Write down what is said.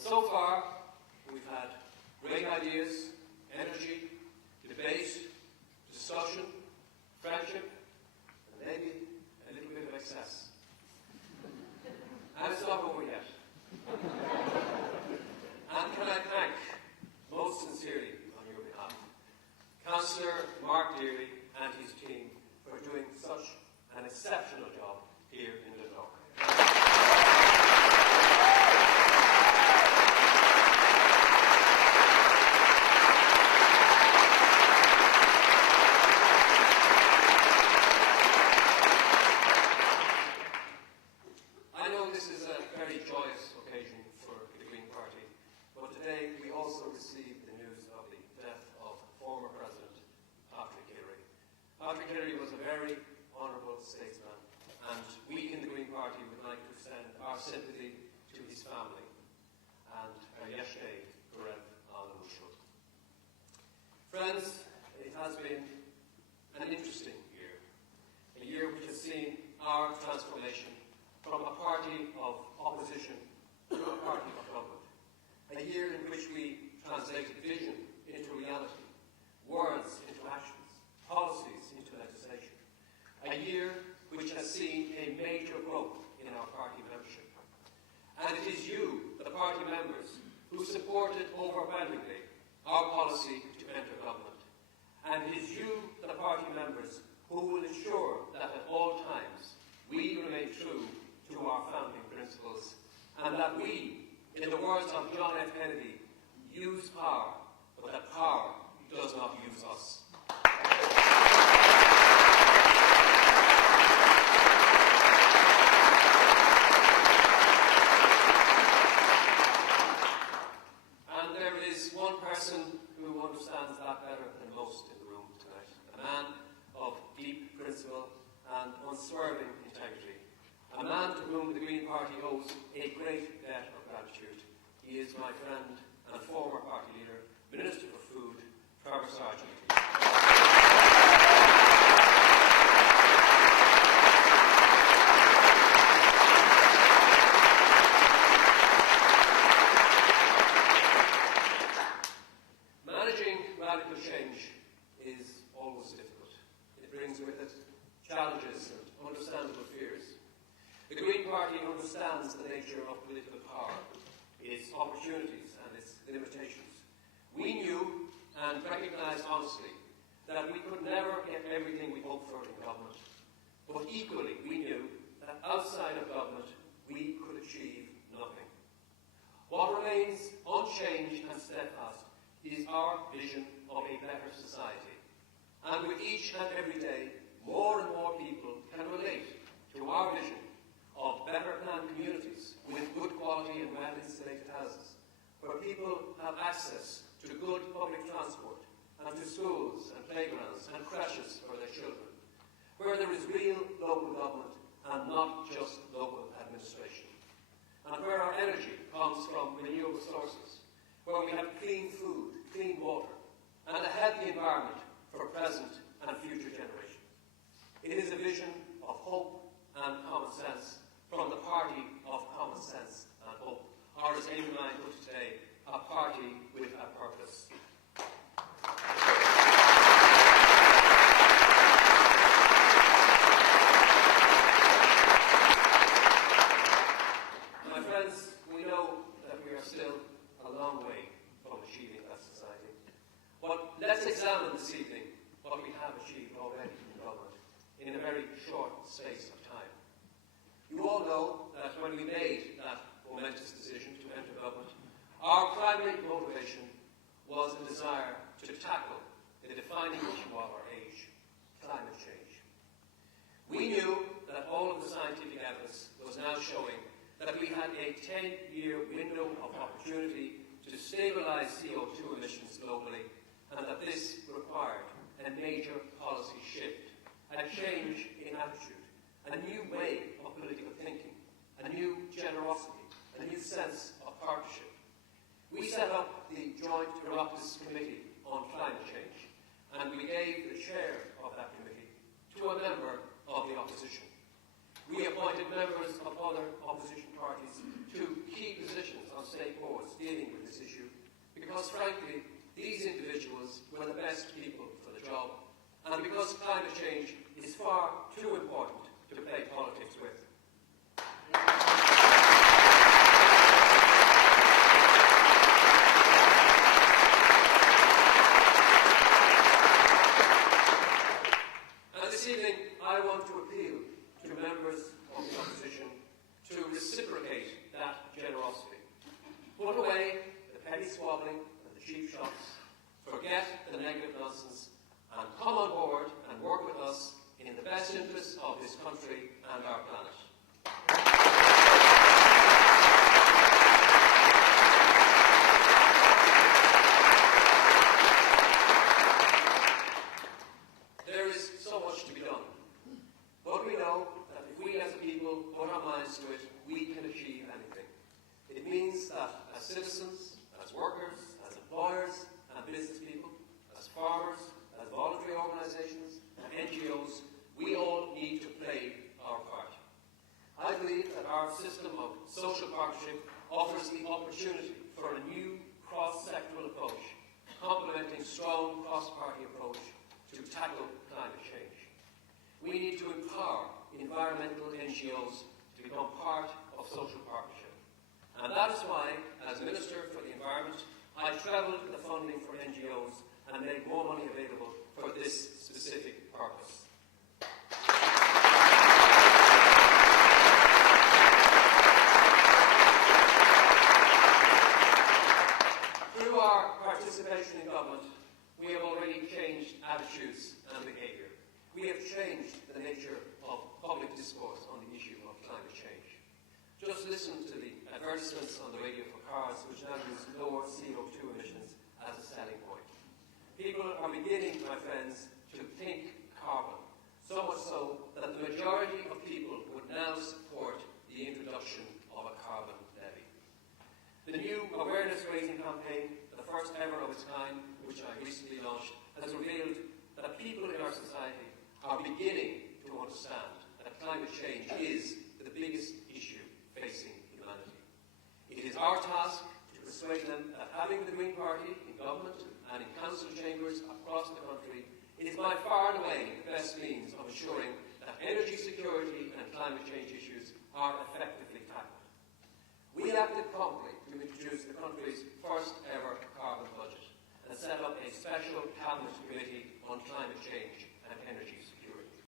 so far, we've had great ideas, energy, debate, discussion, friendship, and maybe a little bit of excess. And it's not over yet. And can I thank, most sincerely on your behalf, Councillor Mark Deary and his team for doing such an exceptional job here in Dundalk. I know this is a very joyous occasion for the Green Party, but today we also received the news of the death of former President Patrick Hillery. Patrick Hillery was a very honourable statesman, and we in the Green Party would like to extend our sympathy to his family and Yeshday Gurev al-Mushud. Friends, it has been an interesting year, a year which has seen our transformation from a party of opposition to a party of government, a year in which we translated vision into reality, words into actions, policies into legislation, a year which has seen a major growth in our party membership. And it is you, the party members, who supported overwhelmingly our policy to enter government. And it is you, the party members, who will ensure that at all times we remain true to our founding principles, and that we, in the words of John F. Kennedy, use power, but that power does not use us. And there is one person who understands that better than most in the room tonight, a man of deep principle and unswerving integrity, a man to whom the Green Party owes a great debt of gratitude. He is my friend and former party leader, Minister for Food, Trevor Sargent. Managing radical change is always difficult. It brings with it challenges and understandable fears. The Green Party understands the nature of political power, its opportunities and its limitations. We knew and recognised honestly that we could never get everything we hoped for in government, but equally we knew that outside of government we could achieve nothing. What remains unchanged and steadfast is our vision of a better society, and with each and every day more and more people can relate to our vision of better planned communities with good quality and well-insulated houses, where people have access to good public transport and to schools and playgrounds and creches for their children, where there is real local government and not just local administration, and where our energy comes from renewable sources, where we have clean food, clean water, and a healthy environment for present and future generations. It is a vision of hope and common sense from the party of common sense and hope, or as Amy Ryan put it today, a party with a purpose. My friends, we know that we are still a long way from achieving that society. But let's examine this evening what we have achieved already in government in a very short space of time. You all know that when we made that momentous decision to enter government, our primary motivation was a desire to tackle the defining issue of our age, climate change. We knew that all of the scientific evidence was now showing that we had a 10-year window of opportunity to stabilise CO2 emissions globally, and that this required a major policy shift, a change in attitude, a new way of political thinking, a new generosity, a new sense of partnership. We set up the Joint Oireachtas Committee on Climate Change, and we gave the chair of that committee to a member of the opposition. We appointed members of other opposition parties to key positions on state boards dealing with this issue because, frankly, these individuals were the best people for the job, and because climate change is far too important to play politics with. And this evening, I want to appeal to members of the opposition to reciprocate that generosity. Put away the petty squabbling and the cheap shots, forget the negative nonsense, and come on board and work with us in the best interests of this country and our planet. There is so much to be done, but we know that if we as a people put our minds to it, we can achieve anything. It means that as citizens, as workers, as employers and business people, as farmers, as voluntary organisations and NGOs, we all need to play our part. I believe that our system of social partnership offers the opportunity for a new cross-sectoral approach, complementing strong cross-party approach to tackle climate change. We need to empower environmental NGOs to become part of social partnership. And that is why, as Minister for the Environment, I trebled the funding for NGOs and made more money available for this specific purpose. Through our participation in government, we have already changed attitudes and behaviour. We have changed the nature of public discourse on the issue of climate change. Just listen to the advertisements on the radio for cars which now use lower CO2 emissions as a selling point. People are beginning, my friends, to think carbon, so much so that the majority of people would now support the introduction of a carbon levy. The new awareness-raising campaign, the first ever of its kind, which I recently launched, has revealed that people in our society are beginning to understand that climate change is the biggest issue facing humanity. It is our task to persuade them that having the Green Party in government and in council chambers across the country is by far and away the best means of ensuring that energy security and climate change issues are effectively tackled. We acted promptly to introduce the country's first ever carbon budget and set up a special cabinet committee on climate change